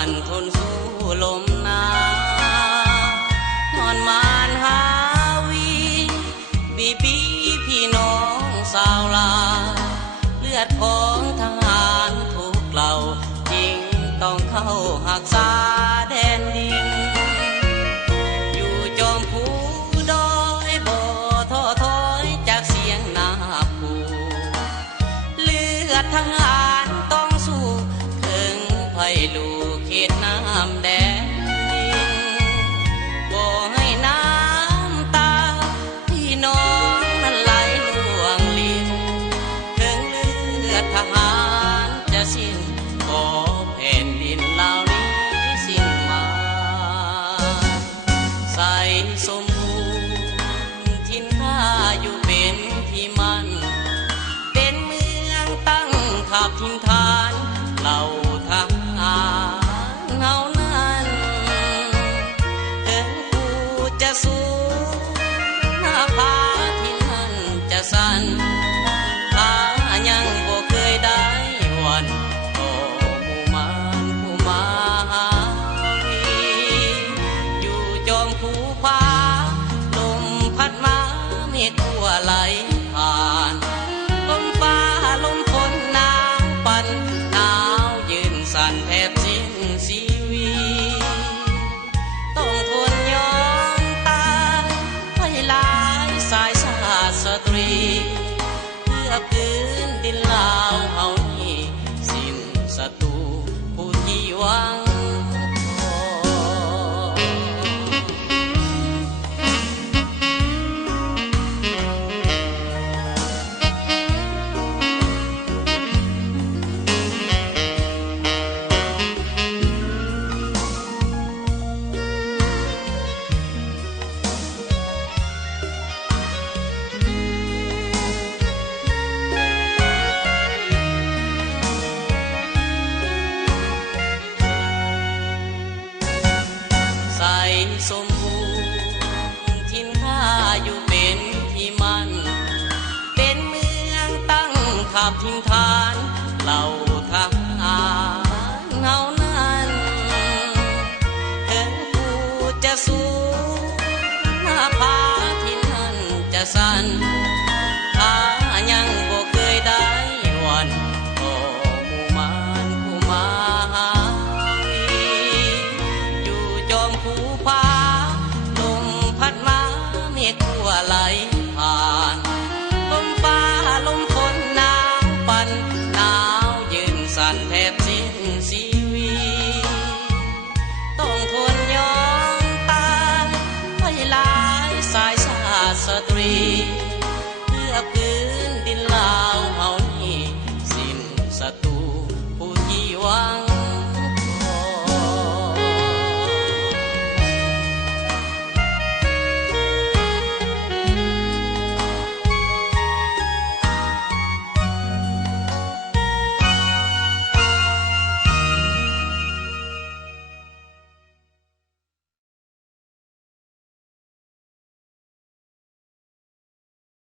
ปั่นทนสู้ลมหนาวนอนมานหาวีบีบีพี่น้องสาวลาเลือดของทหารทุกเหล่าจริงต้องเข้าหักษาแดนดินอยู่จอมภูดอยบ่ท้อถอยจากเสียงนาปูเลือดทหารต้องสู้ถึงไผ่ลูกเขตน้ำแดงบ่ให้น้ำตาพี่น้องนั้นไหลล่วงลิ้นถึงเลือดทหารจะสิ้นบ่แผ่นดินเหล่านี้สิ้นมาใส่สมบูรณ์ทินข้าอยู่เป็นที่มันเป็นเมืองตั้งทัพทินฐานเหล่าทหารเฮานั้นถึงกูจะสู้หน้าผาที่นั่นจะสั่นข้ายังบ่เคยได้หวั่นต่อหมู่มารผู้มาหาวีอยู่จอมภูผาลมพัดมาเมฆทั่วไหลผ่านลมฟ้าลมฝนหนาวปั่นหนาวยืนสั่นแทบสิ้นชีวิตต้องทนยอมตายให้หลายสายชาติสตรีเพื่อพื้นดินลาวเฮานี้สิ้นศัตรูผู้ที่หวังทองใส่สมบูรณ์ทินข้าอยู่เป็นที่มันเป็นเมืองตั้งทัพทินฐานเหล่าทหารเฮานั้นถึงกูจะสู้หน้าผาที่นั่นจะสั่นข้ายังบ่เคยได้หวั่นต่อหมู่มารผู้มาหาวีอยู่จอมภูผาลมพัดมาเมฆทั่วไหลผ่านลมฟ้าลมฝนหนาวปั่นหนาวยืนสั่นแทบสิ้นชี